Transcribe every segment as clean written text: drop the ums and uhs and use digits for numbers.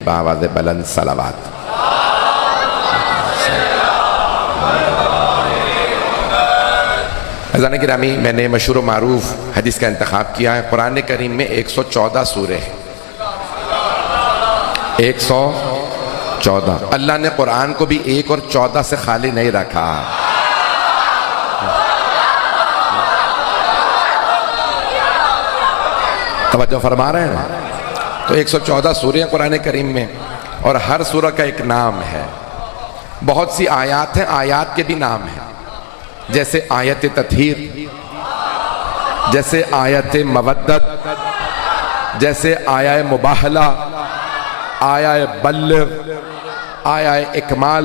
बावाज़ बुलंद सलावत। अज़ान गिरामी, मैंने मशहूर मारूफ हदीस का इंतखाब किया है। कुरान करीम में 114 सूरे हैं, 114। अल्लाह ने कुरान को भी 1 और 14 से खाली नहीं रखा। तवज्जो फरमा रहे हैं। तो 114 सूरे हैं कुरान करीम में, और हर सूरा का एक नाम है। बहुत सी आयात हैं, आयात के भी नाम हैं, जैसे आयत तत्हीर, जैसे आयत मवद्दत, जैसे आया मुबाहला, आया बल्लिग, आया इकमाल,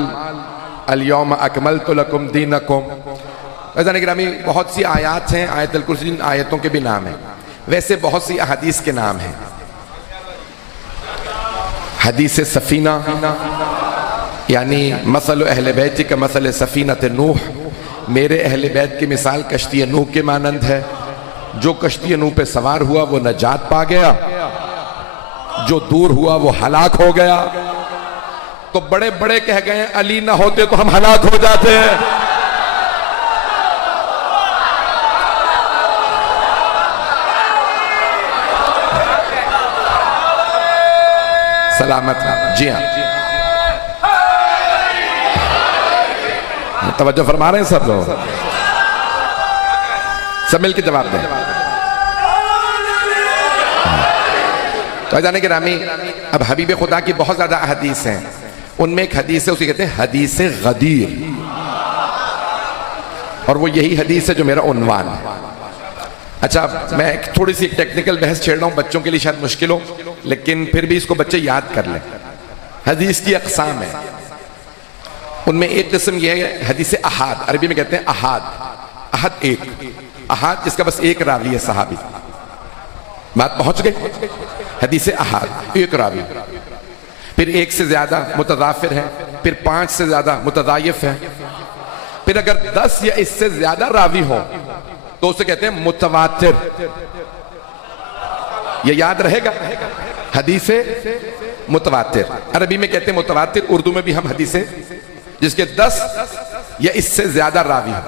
अल-यौम अकमलतु लकुम दीनकुम। अज़ान गिरामी, बहुत सी आयात हैं, आयतुल कुर्सी, जिन आयतों के भी नाम हैं। वैसे बहुत सी अहादीस के नाम हैं। हदीस सफ़ीना, यानी मसल अहले बैत का मसल सफ़ीनत नूह, मेरे अहले बैत की मिसाल कश्ती नूह के मानंद है। जो कश्ती नूह पे सवार हुआ वो नजात पा गया, जो दूर हुआ वो हलाक हो गया। तो बड़े बड़े कह गए अली ना होते तो हम हलाक हो जाते हैं। सलामत, जी हाँ, तवज्जो फरमा रहे हैं सब लोग, सब मिल के जवाब दें। तो जाने के रामी, अब हबीब खुदा की बहुत ज्यादा हदीस हैं। उनमें एक हदीस है, उसे कहते हैं हदीस गदीर, और वो यही हदीस है जो मेरा उन्वान है। अच्छा, मैं थोड़ी सी टेक्निकल बहस छेड़ रहा हूँ, बच्चों के लिए शायद मुश्किल हो, लेकिन फिर भी इसको बच्चे याद कर लें। हदीस की अक़साम है, उनमें एक किस्म यह है हदीस अहाद, अरबी में कहते हैं अहाद। अहद एक, अहाद जिसका बस एक रावी है, सहाबी। बात पहुंच गई। हदीस अहाद, एक रावी, फिर एक से ज्यादा मुतज़ाफिर है, फिर 5 से ज्यादा मुतज़ायिफ है, फिर अगर 10 या इससे ज्यादा रावी हो तो उसे कहते हैं मुतवातिर। ये याद रहेगा, हदीसे मुतवातिर, अरबी में कहते हैं मुतवातिर, उर्दू में भी हम हदीसे जिसके 10 या इससे ज्यादा रावी हो।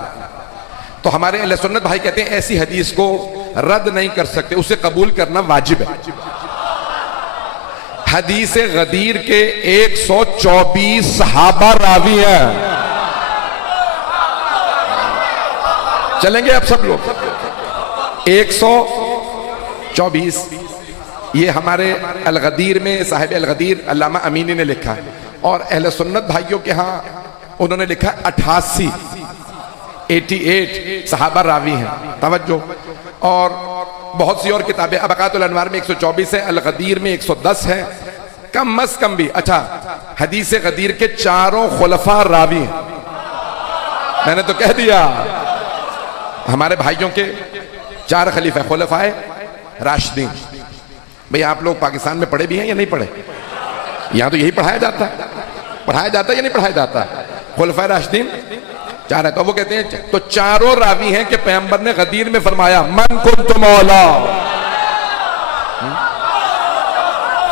तो हमारे अहले सुन्नत भाई कहते हैं ऐसी हदीस को रद्द नहीं कर सकते, उसे कबूल करना वाजिब है। हदीस गदीर के 124 सहाबा रावी हैं। चलेंगे अब सब लोग। 124, ये हमारे अल-गदीर में साहिब अल-गदीर अल्लामा अमीनी ने लिखा है, और अहले सुन्नत भाइयों के यहाँ उन्होंने लिखा 88 सहाबा रावी हैं। तवज्जो। और बहुत सी और किताबें, अबकातुल अनवार में 124 है, अल-गदीर में 110 है, कम अज कम भी। अच्छा, हदीस गदीर के 4 खुलफा रावी हैं। मैंने तो कह दिया, हमारे भाइयों के 4 खलीफा खुलफाए राशिदीन। भाई आप लोग पाकिस्तान में पढ़े भी हैं या नहीं पढ़े? यहां तो यही पढ़ाया जाता है, पढ़ाया जाता है या नहीं पढ़ाया जाता? खुलफाए राशिदीन 4 है। तो वो कहते हैं, तो 4 रावी हैं कि पैगंबर ने गदीर में फरमाया मन कुन्तु मौला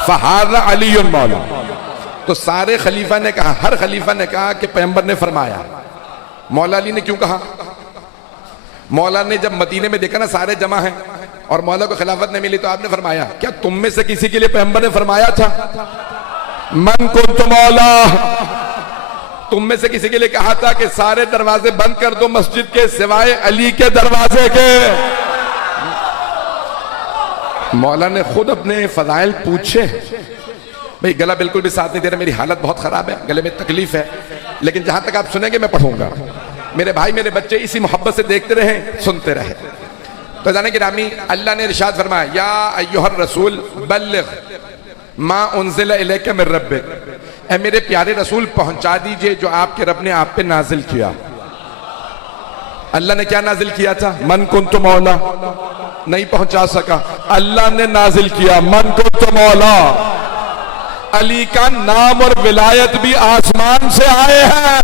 फहाज़ा अलीयुन मौला। तो सारे खलीफा ने कहा, हर खलीफा ने कहा कि पैगंबर ने फरमाया। मौला अली ने क्यों कहा? मौला ने जब मदीने में देखा ना सारे जमा हैं और मौला को खिलाफत नहीं मिली, तो आपने फरमाया, क्या तुम में से किसी के लिए पैगंबर ने फरमाया था मन कुन्तु मौला? तुम में से किसी के लिए कहा था कि सारे दरवाजे बंद कर दो मस्जिद के सिवाय अली के दरवाजे के? मौला ने खुद अपने फजाइल पूछे। भाई गला बिल्कुल भी साथ नहीं दे रहा, मेरी हालत बहुत खराब है, गले में तकलीफ है, लेकिन जहां तक आप सुनेंगे मैं पढ़ूंगा। मेरे भाई मेरे बच्चे इसी मोहब्बत से देखते रहे, सुनते रहे। तो जाने की रामी, अल्लाह ने इरशाद फरमाया, या अय्युहर रसूल बल्लिग मा उन्ज़िला इलैका मिर रब्बिक, ऐ मेरे प्यारे रसूल पहुंचा दीजिए जो आपके रब ने आप पे नाजिल किया। अल्लाह ने क्या नाजिल किया था? मन कुन्तु मौला। नहीं पहुंचा सका, अल्लाह ने नाजिल किया मन कुन्तु मौला। अली का नाम और विलायत भी आसमान से आए हैं।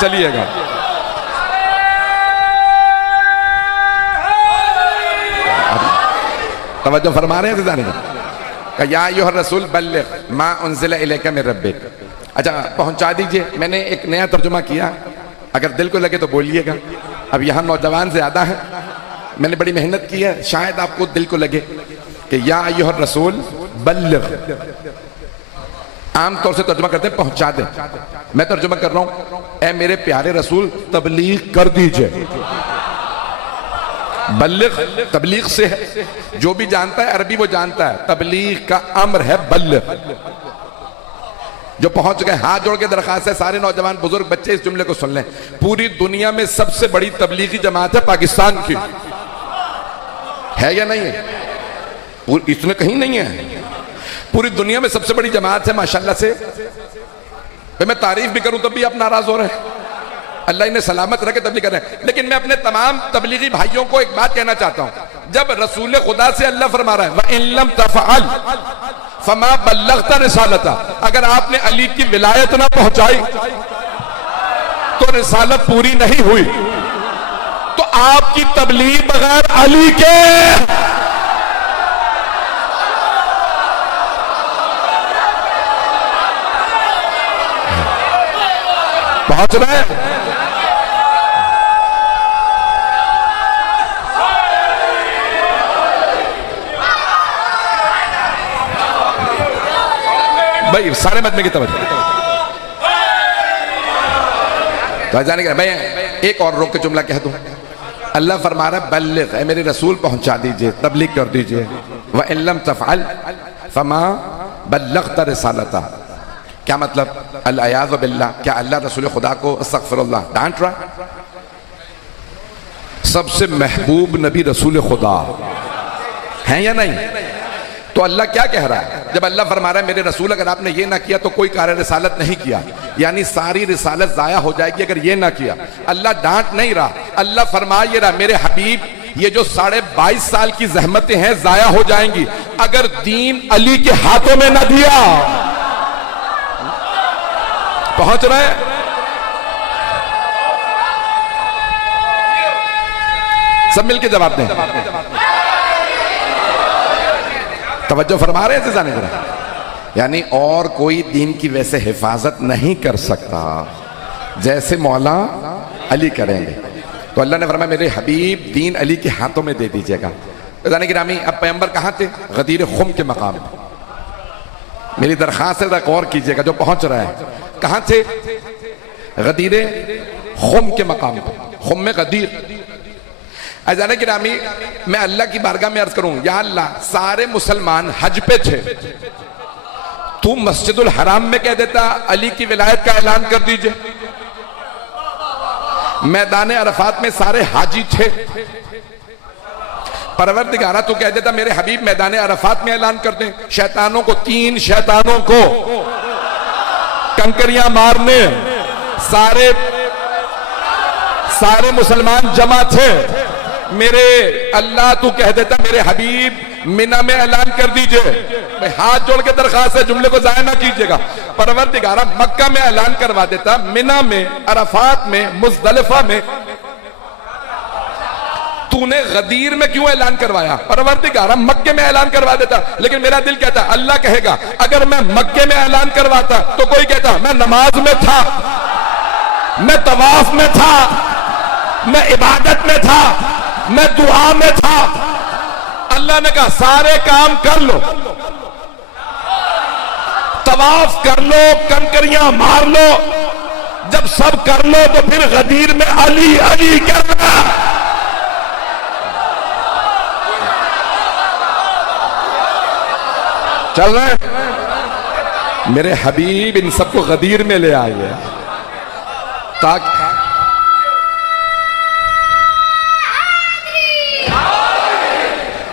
चलिएगा, तवज्जो फरमा रहे हैं? या अय्युहर रसूल बल्लिग मा उन्ज़िला इलैका मिन रब्बिक। अच्छा पहुंचा दीजिए। मैंने एक नया तर्जुमा किया, अगर दिल को लगे तो बोलिएगा। अब यहाँ नौजवान ज्यादा है, मैंने बड़ी मेहनत की है, शायद आपको दिल को लगे कि या अय्युहर रसूल बल्लिग। आमतौर से तर्जुमा करते हैं पहुंचा दे, मैं तर्जुमा कर रहा हूं ए मेरे प्यारे रसूल तबलीग कर दीजिए। बल्लिग तबलीग से है, जो भी जानता है अरबी वो जानता है, तबलीग का अम्र है बल्लिग। जो पहुंच गए हाथ जोड़ के दरखास्त है, सारे नौजवान बुजुर्ग बच्चे इस जुमले को सुन लें। पूरी दुनिया में सबसे बड़ी तबलीगी जमात है पाकिस्तान की, है या नहीं है? इसमें कहीं नहीं है, पूरी दुनिया में सबसे बड़ी जमात है माशाल्लाह से। भाई मैं तारीफ भी करूं तब भी आप नाराज हो रहे हैं। अल्लाह इन्हें सलामत रखे तबलीग कर रहे हैं। लेकिन मैं अपने तमाम तबलीगी भाइयों को एक बात कहना चाहता हूं, जब रसूल खुदा से अल्लाह फरमा रहा है व इन लम तफअल फमा बल्लगता रिसालता, अगर आपने अली की विलायत ना पहुंचाई तो रिसालत पूरी नहीं हुई। तो आपकी तबलीग बगैर अली के पहुंच रहे हैं। भाई सारे मजमे की तवज्जो तो जाने के मैं एक और रोक के जुमला कह दूं। अल्लाह फरमा रहा है बल्लिग, मेरे रसूल पहुंचा दीजिए, तबलीग कर दीजिए। व इन लम तफअल फमा बल्लगता रिसालता। क्या मतलब? अल-अयाज़ु बिल्लाह, क्या अल्लाह रसूल खुदा को अस्तगफिरुल्लाह डांट रहा? सबसे महबूब नबी रसूल खुदा है या नहीं? तो अल्लाह क्या कह रहा है जब अल्लाह फरमा रहा है मेरे रसूल अगर आपने ये ना किया तो कोई कार्य रिसालत नहीं किया, यानी सारी रिसालत जाया हो जाएगी अगर ये ना किया। अल्लाह डांट नहीं रहा, अल्लाह फरमा ये रहा मेरे हबीब ये जो 22.5 साल की जहमतें हैं जाया हो जाएंगी अगर दीन अली के हाथों में ना दिया। पहुंच रहे? सब मिलके जवाब दें। तवज्जो फरमा रहे हैं जाने जरा। यानी और कोई दीन की वैसे हिफाजत नहीं कर सकता जैसे मौला अली करेंगे। तो अल्लाह ने फरमाया मेरे हबीब दीन अली के हाथों में दे दीजिएगा। जाने गिरामी अब पैगंबर कहां थे? गदीर खुम के मकाम। मेरी दरखास्त है गौर कीजिएगा जो पहुंच रहा है। कहां थे? गदीर खुम के मकाम। खुम में गदीर। अजाने गिरामी मैं अल्लाह की बारगाह में अर्ज करूं, या अल्लाह सारे मुसलमान हज पे थे, तू मस्जिदुल हराम में कह देता अली की विलायत का ऐलान कर दीजिए। मैदान अरफात में सारे हाजी थे, परवरदिगारा तू कह देता मेरे हबीब मैदान अरफात में ऐलान कर दें। शैतानों को 3 शैतानों को कंकरियां मारने सारे मुसलमान जमा थे। मेरे अल्लाह तू कह देता मेरे हबीब मिना में ऐलान कर दीजिए। मैं हाथ जोड़ के दरखास्त है जुमले को जाया ना कीजिएगा। परवरदिगारा मक्का में ऐलान करवा देता, मिना में, अरफात में, मुज़दलिफा में। तूने गदीर में क्यों ऐलान करवाया? परवरदिगारा मक्के में ऐलान करवा देता। लेकिन मेरा दिल कहता अल्लाह कहेगा अगर मैं मक्के में ऐलान करवाता तो कोई कहता मैं नमाज में था, मैं तवाफ में था, मैं इबादत में था, मैं दुआ में था। अल्लाह ने कहा सारे काम कर लो, तवाफ कर लो, कंकरियां मार लो। जब सब कर लो तो फिर गदीर में अली अली करना। चल रहे मेरे हबीब इन सबको गदीर में ले आए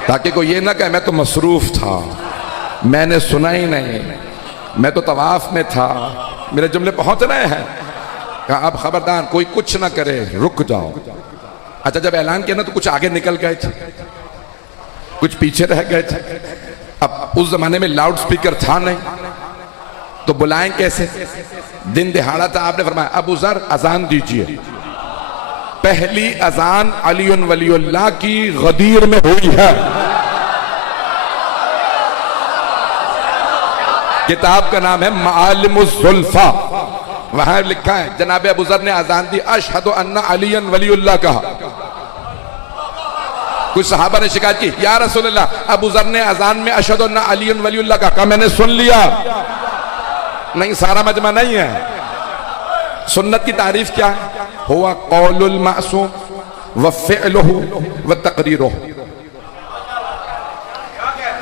ताकि कोई ये ना कहे मैं तो मसरूफ था, मैंने सुना ही नहीं, मैं तो तवाफ में था। मेरे जुमले पहुंच रहे हैं? कहा अब खबरदार कोई कुछ ना करे, रुक जाओ। अच्छा जब ऐलान किया ना तो कुछ आगे निकल गए थे, कुछ पीछे रह गए थे। अब उस जमाने में लाउड स्पीकर था नहीं, तो बुलाएं कैसे? दिन दिहाड़ा था, आपने फरमाया अबू ज़र अजान दीजिए। पहली अजान अली वलीउल्लाह की गदीर में हुई है। किताब का नाम है मालिमुज़ ज़ुल्फ़ा। वहां लिखा है जनाब अबू ज़र ने अजान दी, अशहदु अन्ना अलीयन वलीउल्लाह कहा। कुछ सहाबा ने शिकायत की, या रसूलल्लाह अबू ज़र ने अजान में अशहदु अन्ना अलीयन वलीउल्लाह कहा, मैंने सुन लिया। नहीं, सारा मजमा नहीं है। सुन्नत की तारीफ क्या है? हुवा कौलुल मासूम व फ़िअलुहु व तक़रीरुहु।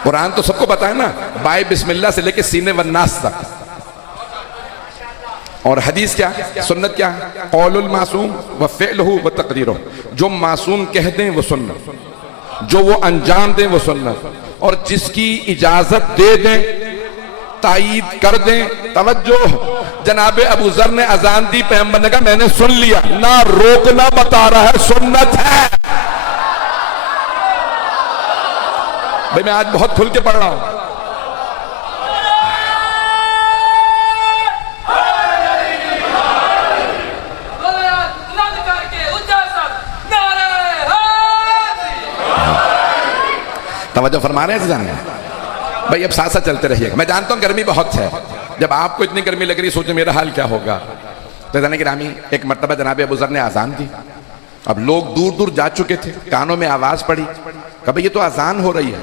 कुरान तो सबको पता है ना, बाय बिस्मिल्लाह से लेके सीने व नास तक। और हदीस क्या है, सुन्नत क्या है? कौलुल मासूम व फ़िअलुहु व तक़रीरुहु। जो मासूम कह दें वो सुन्नत, जो वो अंजाम दें वो सुन्नत, और जिसकी इजाजत दे दें, तायीद कर दें। तवज्जो, जनाबे अबू ज़र ने अजान दी, पैगंबर ने कहा मैंने सुन लिया, ना रोकना बता रहा है, सुन्नत है। भाई मैं आज बहुत खुल के पढ़ रहा हूं। तवज्जो फरमा रहे हैं जाने भाई, अब साथ साथ चलते रहिएगा। मैं जानता हूं गर्मी बहुत है, जब आपको इतनी गर्मी लग रही है सोचो मेरा हाल क्या होगा। तो जाने गिरामी, एक मर्तबा जनाब अबू ज़र ने अजान दी। अब लोग दूर दूर जा चुके थे, कानों में आवाज पड़ी, कभी ये तो अजान हो रही है।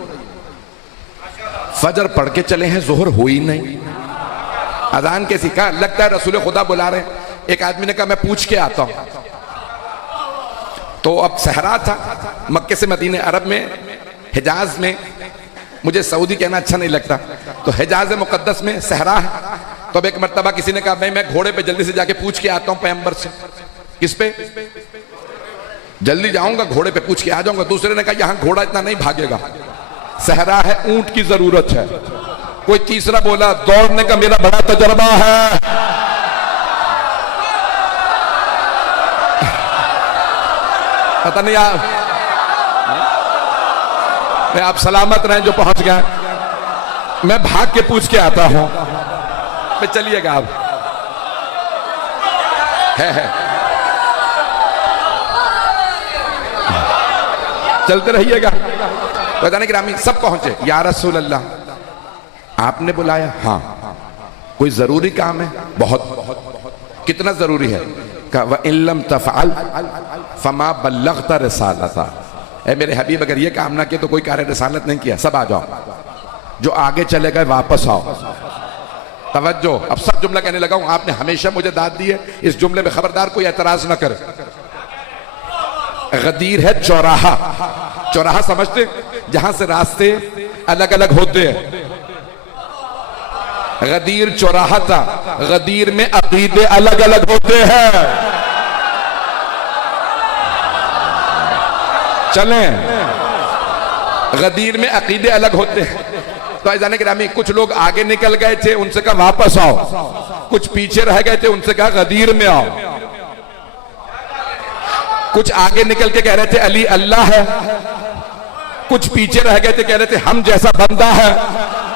फजर पढ़ के चले हैं, जोहर हो ही नहीं, अजान कैसी? कहा लगता है रसूल खुदा बुला रहे हैं। एक आदमी ने कहा मैं पूछ के आता हूं। तो अब सहरा था, मक्के से मदीने अरब में, हिजाज में, मुझे सऊदी कहना अच्छा नहीं लगता, तो हिजाज मुकद्दस में सहरा है। तो अब एक मर्तबा किसी ने कहा भाई मैं घोड़े पे जल्दी से जाके पूछ के आता हूं पैगंबर से। किस पे? जल्दी जाऊंगा, घोड़े पे पूछ के आ जाऊंगा। दूसरे ने कहा यहां घोड़ा इतना नहीं भागेगा, सहरा है, ऊंट की जरूरत है। कोई तीसरा बोला दौड़ने का मेरा बड़ा तजर्बा है। पता नहीं आप सलामत रहें जो पहुंच गए, मैं भाग के पूछ के आता हूं। मैं चलिएगा आप है। चलते रहिएगा। पता नहीं ग्रामीण सब पहुंचे, या रसूल अल्लाह आपने बुलाया? हाँ। कोई जरूरी काम है? बहुत। कितना जरूरी है? कहा व इल्लम तफ़अल फमा बल्लग़ता रिसालता। ए मेरे हबीब, अगर ये काम ना किया तो कोई कार्य रिसालत नहीं किया। सब आ जाओ, जो आगे चले गए वापस आओ। तवज्जो, अब सब जुमला कहने लगा हूं। आपने हमेशा मुझे दाद दी है, इस जुमले में खबरदार कोई एतराज ना करे। गदीर है चौराहा। चौराहा समझते? जहां से रास्ते अलग अलग होते हैं। गदीर चौराहा था। गदीर में अकीदे अलग अलग होते हैं। चलें, गदीर में अकीदे अलग होते हैं। तो जाने ग्रामी, कुछ लोग आगे निकल गए थे, उनसे कहा वापस आओ। कुछ पीछे रह गए थे, उनसे कहा गदीर में आओ। कुछ आगे निकल के कह रहे थे अली अल्लाह है, कुछ पीछे रह गए थे कह रहे थे हम जैसा बंदा है।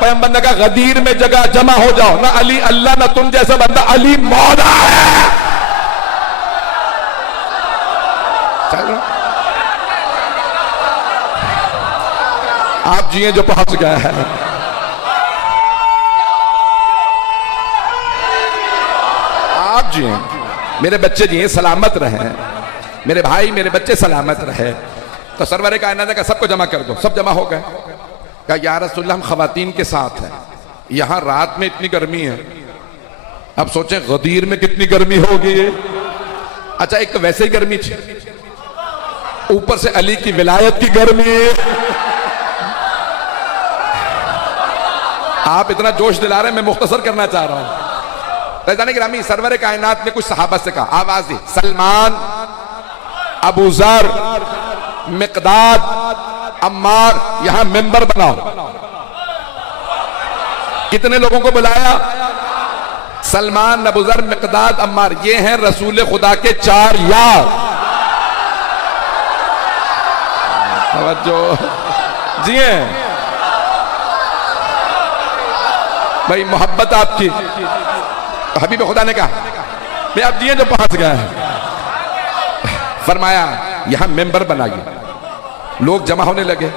पैगंबर ने कहा गदीर में जगह जमा हो जाओ, ना अली अल्लाह ना तुम जैसा बंदा, अली मौला है। चल आप जिए जो पहुंच गए हैं। आप जिए, मेरे बच्चे जिए, सलामत रहे, मेरे भाई मेरे बच्चे सलामत रहे। तो सरवर कायनात का सबको जमा कर दो। सब जमा हो गए। कहा या रसूलल्लाह हम खवातीन के साथ हैं, यहां रात में इतनी गर्मी है, अब सोचें गदीर में कितनी गर्मी होगी। अच्छा, एक तो वैसे ही गर्मी थी, ऊपर से अली की विलायत की गर्मी। आप इतना जोश दिला रहे हैं, मैं मुख्तसर करना चाह रहा हूं। रज़ानी ग्रामी, सरवर कायनात ने कुछ सहाबा से कहा, आवाज दी, सलमान, अबू ज़र, मिक़दाद, अम्मार, यहां मेंबर बनाओ। कितने लोगों को बुलाया? सलमान, अबू ज़र, मिक़दाद, अम्मार, ये हैं रसूल खुदा के 4 यार। जो जिए भाई, मोहब्बत आपकी। तो हबीब खुदा ने कहा मैं आप जिए जो पहुंच गए हैं। फरमाया यहां मेंबर बनाइए। लोग जमा होने लगे।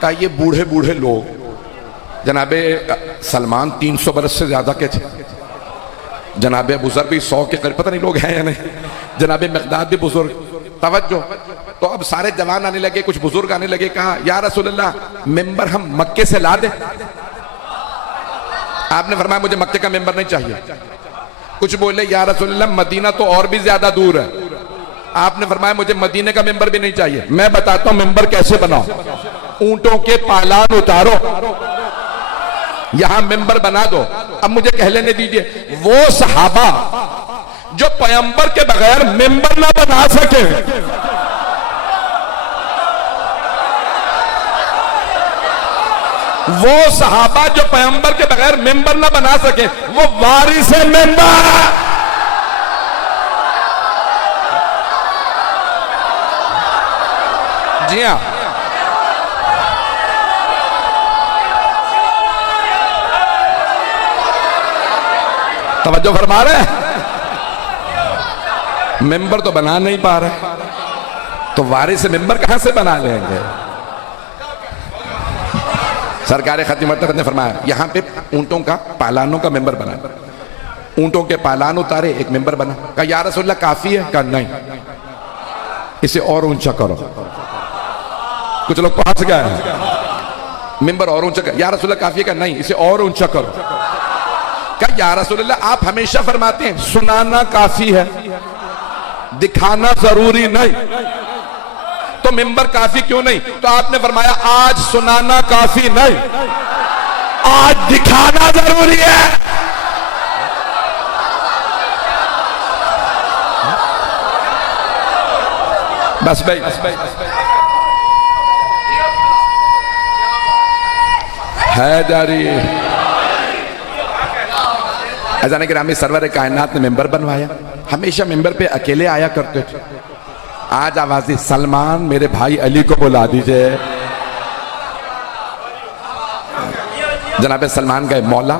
कहा ये बूढ़े बूढ़े लोग, जनाबे सलमान 300 बरस से ज्यादा के थे, जनाबे अबू ज़र भी 100 के करीब, पता नहीं लोग हैं या नहीं, जनाबे मिक़दाद भी बुजुर्ग। तवज्जो, तो अब सारे जवान आने लगे, कुछ बुजुर्ग आने लगे, कहा या रसूलल्लाह मेंबर हम मक्के से ला दे। आपने फरमाया मुझे मक्के का मेंबर नहीं चाहिए। कुछ बोले या रसूलल्लाह मदीना तो और भी ज्यादा दूर है। आपने फरमाया मुझे मदीने का मेंबर भी नहीं चाहिए। मैं बताता हूं मेंबर कैसे बनाओ, ऊंटों के पालान उतारो, यहां मेंबर बना दो। अब मुझे कह लेने दीजिए, वो सहाबा जो पैगंबर के बगैर मेंबर ना बना सके, वो सहाबा जो पैगंबर के बगैर मेंबर ना बना सके, वो वारिस है मेंबर। जी हाँ, तवज्जो फरमा रहे हैं, मेंबर तो बना नहीं पा रहे, तो वारिस मेंबर कहां से बना लेंगे। सरकार खत्म मरतबत ने फरमाया यहां पे ऊंटों का पालानों का मेंबर बना, ऊंटों के पालान उतारे, एक मेंबर बना। कहा या रसूलल्लाह काफी है? कहा नहीं, इसे और ऊंचा करो। कुछ लोग पहुंच गए, मेंबर और ऊंचा कर, या रसूलल्लाह काफी है? कहा नहीं, इसे और ऊंचा करो। कहा या रसूलल्लाह आप हमेशा फरमाते हैं सुनाना काफी है, दिखाना जरूरी नहीं, तो मेंबर काफी क्यों नहीं? तो आपने फरमाया आज सुनाना काफी नहीं, आज दिखाना जरूरी है। बस भाई, हैदरी अजान गिरामी सरवर कायनात ने मेंबर बनवाया। हमेशा मेंबर पे अकेले आया करते थे। आज आवाज़ी सलमान मेरे भाई अली को बुला दीजिए। जनाबे सलमान गए, मौला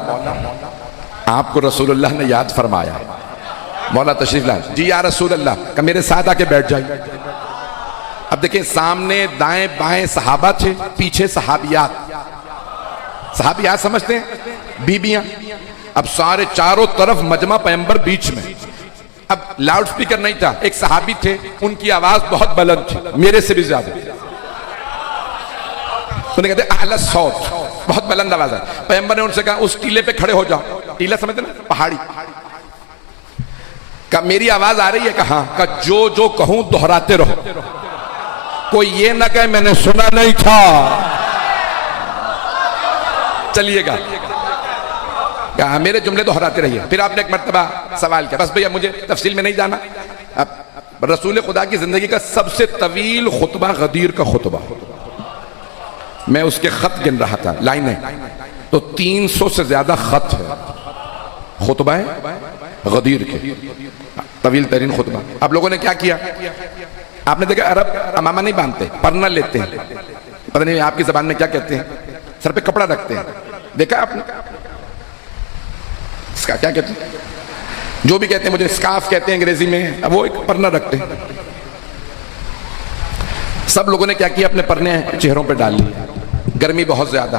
आपको रसूलुल्लाह ने याद फरमाया। मौला तशरीफ लाए, जी या रसूलल्लाह, का मेरे साथ आके बैठ जाइए। अब देखिए सामने दाएं बाएं सहाबा थे, पीछे सहाबियात। सहाबियात समझते हैं बीबियां। अब सारे चारों तरफ मजमा पैगंबर बीच में। अब लाउड स्पीकर नहीं था, एक सहाबी थे, उनकी आवाज बहुत बुलंद थी, मेरे से भी ज्यादा। उन्हें कहते आला सौत, बहुत बुलंद आवाज है। पैगंबर ने उनसे कहा उस टीले पे खड़े हो जाओ। टीला समझते ना, पहाड़ी। का मेरी आवाज आ रही है? कहा का जो जो कहूं दोहराते रहो, कोई ये ना कहे मैंने सुना नहीं था। चलिएगा, क्या मेरे जुमले दोहराते रहिए। फिर आपने एक मर्तबा सवाल किया, बस भैया मुझे तफसील में नहीं जाना। अब रसूल खुदा की जिंदगी का सबसे तवील खुतबा गदीर का खुतबा, मैं उसके खत गिन रहा था, लाइनें तो 300 से ज्यादा खत है खुतबा गदीर के, तवील तरीन खुतबा। अब लोगों ने क्या किया, आपने देखा अरब अमामा नहीं बांधते, परना लेते हैं, पता नहीं आपकी जबान में क्या कहते हैं, सर पे कपड़ा रखते हैं, देखा आपने इसका क्या कहते हैं, जो भी कहते हैं, मुझे स्कार्फ कहते हैं अंग्रेजी में, अब वो एक परना रखते हैं। सब लोगों ने क्या किया, अपने परने चेहरों पे डाल लिए। गर्मी बहुत ज्यादा,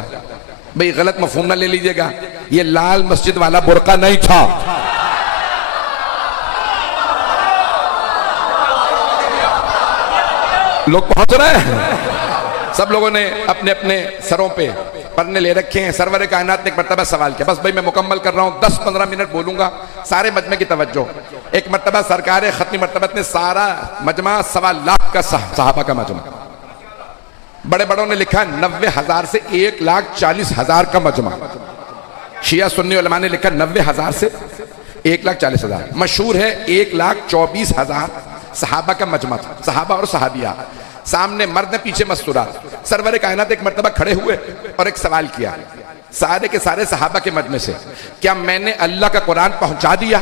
भाई गलत मफहूम ना ले लीजिएगा, ये लाल मस्जिद वाला बुर्का नहीं था। लोग पहुंच रहे हैं, सब लोगों ने अपने अपने सरों पे परने ले रखे हैं। सरवर कायनात ने एक मर्तबा सवाल किया, बस भाई मैं मुकम्मल कर रहा हूं, 10-15 मिनट बोलूंगा, सारे मजमे की तवज्जो। एक मर्तबा सरकार खत्मी मर्तबत ने सारा मजमा 1.25 लाख का सहाबा का मजमा, बड़े बड़ों ने लिखा 90,000 से 1,40,000 का मजमा। शिया सुन्नी उलमा ने लिखा 90,000 से 1,40,000। मशहूर है 1,24,000 सहाबा का मजमा था, सहाबा और सहाबिया। सामने मर्द, पीछे मस्तूरात। सरवर कायनात एक मर्तबा खड़े हुए और एक सवाल किया सारे के सारे सहाबा के मजमे से, क्या मैंने अल्लाह का कुरान पहुंचा दिया?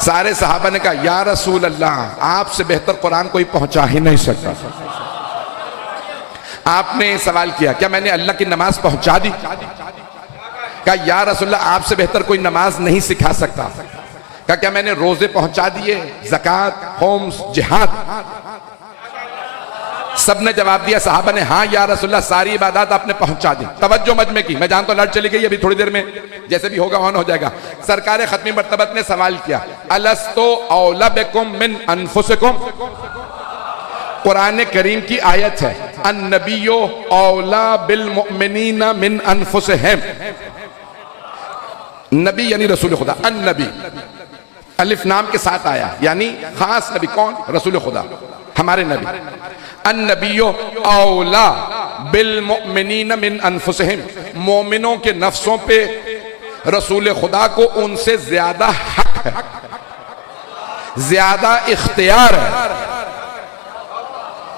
सारे सहाबा ने कहा या रसूल अल्लाह, आपसे बेहतर कुरान कोई पहुंचा ही नहीं सकता। आपने सवाल किया क्या मैंने अल्लाह की नमाज पहुंचा दी? कहा या रसूल अल्लाह, आपसे बेहतर कोई नमाज नहीं सिखा सकता। कहा क्या मैंने रोजे पहुंचा दिए, ज़कात, होम्स, जिहाद? सब ने जवाब दिया, सहाबा ने हाँ या रसूलल्लाह, सारी इबादत आपने पहुंचा दी। तवज्जो मजमे की, मैं जानता हूं लाइट चली गई, अभी थोड़ी देर में जैसे भी होगा ऑन हो जाएगा। सरकार खत्मी मर्तबत ने सवाल किया, अलस्तो औला बिकुम मिन अनफुसिकुम, कुरान करीम की आयत है, अन्नबियो औला बिल मुमिनीना मिन अनफुसिहिम, नबी यानी रसूल खुदा, अन्नबी अलिफ नाम के साथ आया, यानी खास नबी कौन? रसूल खुदा, हमारे नबी। अन्नबियो औला बिल मुमिनीना मिन अनफुसिहिम, मोमिनों के नफ्सों पे रसूल खुदा को उनसे ज्यादा हक है, ज्यादा इख्तियार है।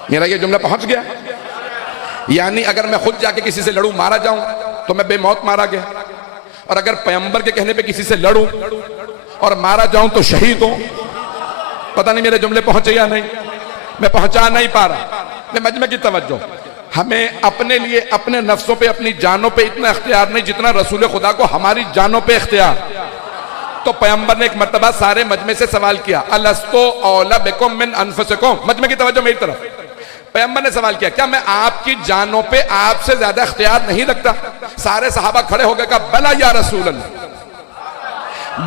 मेरा ये जुमला पहुंच गया? यानी अगर मैं खुद जाके किसी से लड़ूं, मारा जाऊं, तो मैं बेमौत मारा गया, और अगर पैगंबर के कहने पे किसी से लड़ूं और मारा जाऊं तो शहीद हूं। पता नहीं मेरे जुमले पहुंचे या नहीं, मैं पहुंचा नहीं पा रहा। मैं मजमे की तवज्जो, हमें अपने लिए, अपने नफ्सों पे, अपनी जानों पे इतना इख्तियार नहीं जितना रसूल खुदा को हमारी जानों पे इख्तियार। तो पैगंबर ने एक मर्तबा सारे मजमे से सवाल किया, अलस्तो औला बिकुम मिन अनफुसिकुम, मजमे की तवज्जो मेरी तरफ। पैगंबर ने सवाल किया, क्या मैं आपकी जानों पे आपसे ज्यादा इख्तियार नहीं रखता? सारे सहाबा खड़े हो गए, कहा बला या रसूल अल्लाह,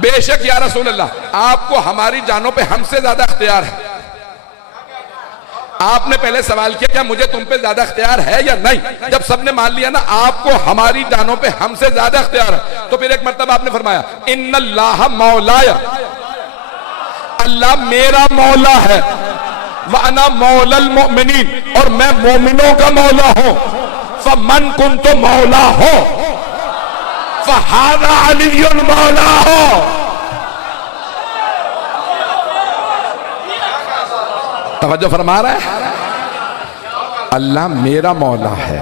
बेशक या रसूल अल्लाह, आपको हमारी जानों पे हमसे ज्यादा इख्तियार है। आपने पहले सवाल किया, क्या मुझे तुम पे ज्यादा इख्तियार है या नहीं? जब सबने मान लिया ना आपको हमारी जानों पे हमसे ज्यादा इख्तियार है, तो फिर एक मर्तबा आपने फरमाया, इन्नल्लाह मौलाया, अल्लाह मेरा मौला है, वअना मौलल मुमिनीन, और मैं मोमिनों का मौला हूं। फमन कुन्तु मौला हो फहादा अलीयुन मौला हो। तवज्जो फरमा रहा है? अल्लाह मेरा मौला है,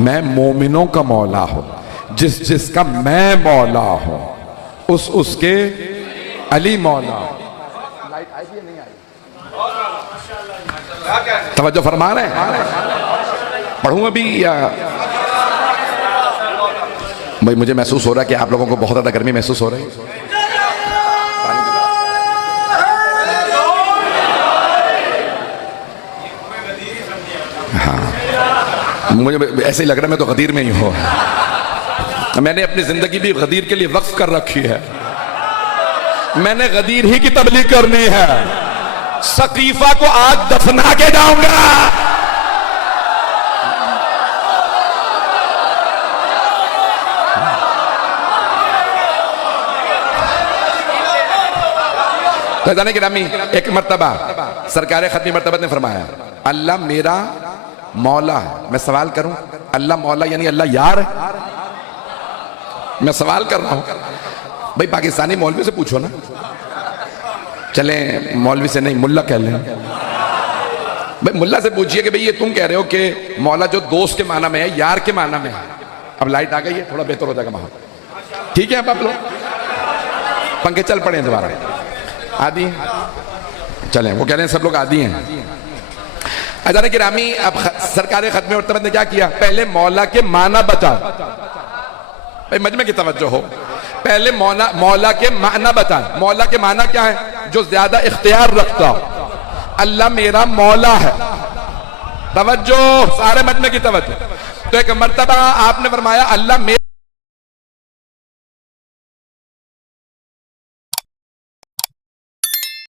मैं मोमिनों का मौला हूं, जिसका मैं मौला हूं उसके अली मौला। तवज्जो फरमा रहे हैं? पढ़ूं अभी या? भाई मुझे महसूस हो रहा है कि आप लोगों को बहुत ज्यादा गर्मी महसूस हो रही है। हाँ, मुझे ऐसे ही लग रहा है मैं तो गदीर में ही हूं। मैंने अपनी जिंदगी भी गदीर के लिए वक्फ कर रखी है, मैंने गदीर ही की तबलीग करनी है। सकीफा को आज दफना के जाऊंगा। तो जाने गिरामी, एक मर्तबा सरकार खत्मी मर्तबत ने फरमाया, अल्लाह मेरा मौला है। मैं सवाल करूं, अल्लाह मौला यानी अल्लाह यार है? मैं सवाल कर रहा हूं भाई, पाकिस्तानी मौलवी से पूछो ना। चले मौलवी से नहीं, मुल्ला कह लें भाई, मुल्ला से पूछिए कि भाई ये तुम कह रहे हो कि मौला जो दोस्त के माना में है, यार के माना में है। अब लाइट आ गई है, थोड़ा बेहतर हो जाएगा माहौल, ठीक है? अब आप लोग पंखे चल पड़े दोबारा, आदि चलें, वो कह रहे हैं सब लोग आदि हैं। अजान गिरामी, अब सरकार खत्म मर्तबत ने क्या किया, पहले मौला के माना बता, भाई मजमे की तवज्जो हो, पहले मौला के माना बता। मौला के माना क्या है? जो ज्यादा इख्तियार रखता। अल्लाह मेरा मौला है। तवज्जो, सारे मजमे की तवज्जो। तो एक मर्तबा आपने फरमाया, अल्लाह